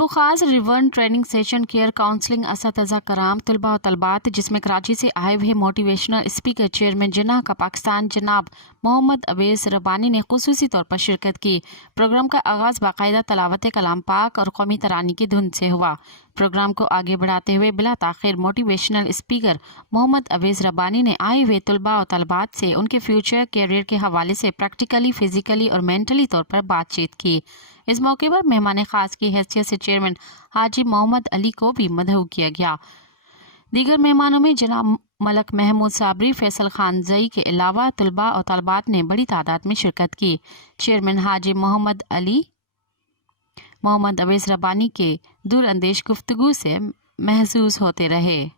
अलबुखाज रिवन training session care counselling असतज़ा कराम तलबा और तलबात, जिसमें कराची से आए हुए मोटिवेशनल स्पीकर चेयरमैन जनाह का पाकिस्तान जनाब मोहम्मद अवैस रबानी ने खुसूसी तौर पर शिरकत की। प्रोग्राम का आगाज़ बाकायदा तलावत कलाम पाक और कौमी तरानी की धुन से हुआ। प्रोग्राम को आगे बढ़ाते हुए बिला ताखिर मोटिवेशनल स्पीकर मोहम्मद अवैस रबानी ने आए हुए तलबा और तलबात से उनके फ्यूचर कैरियर के हवाले से प्रैक्टिकली, फिजिकली और मेंटली तौर पर बातचीत की। इस मौके पर मेहमान खास की हैसियत से चेयरमैन हाजी मोहम्मद अली को भी मदहू किया गया। दीगर मेहमानों में जनाब मलक महमूद साबरी, फैसल खान जई के अलावा तलबा और तलबात ने बड़ी तादाद में शिरकत की। चेयरमैन हाजी मोहम्मद अली मोहम्मद अवैस रबानी के दूर अंदेश गुफ्तगू से महसूस होते रहे।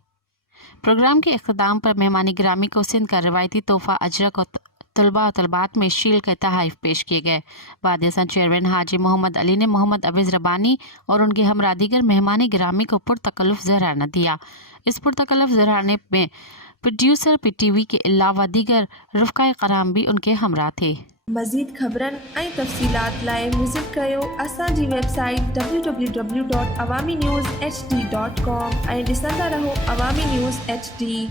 प्रोग्राम के इख्तिताम पर मेहमानी गिरामी को सिंध का रवायती तोहफा अजरक और तलबा और तलबात में शील के तहाइफ पेश किए गए। बाद चेयरमैन हाजी मोहम्मद अली ने मोहम्मद अवैस रबानी और उनके हमरा दीगर मेहमानी गिरामी को पुरतकल्लुफ़ ज़राना दिया। इस पुरतकल्लुफ़ ज़राने में प्रोड्यूसर PTV के अलावा दीगर रफ़क़ाए कराम भी उनके हमरा थे। मज़ीद ख़बरन ऐं तफ़सीलात लाइ विज़िट कयो असांजी वेबसाइट www.awamiNewsHD.com ऐं ॾिसंदा रहो अवामी न्यूज़ HD।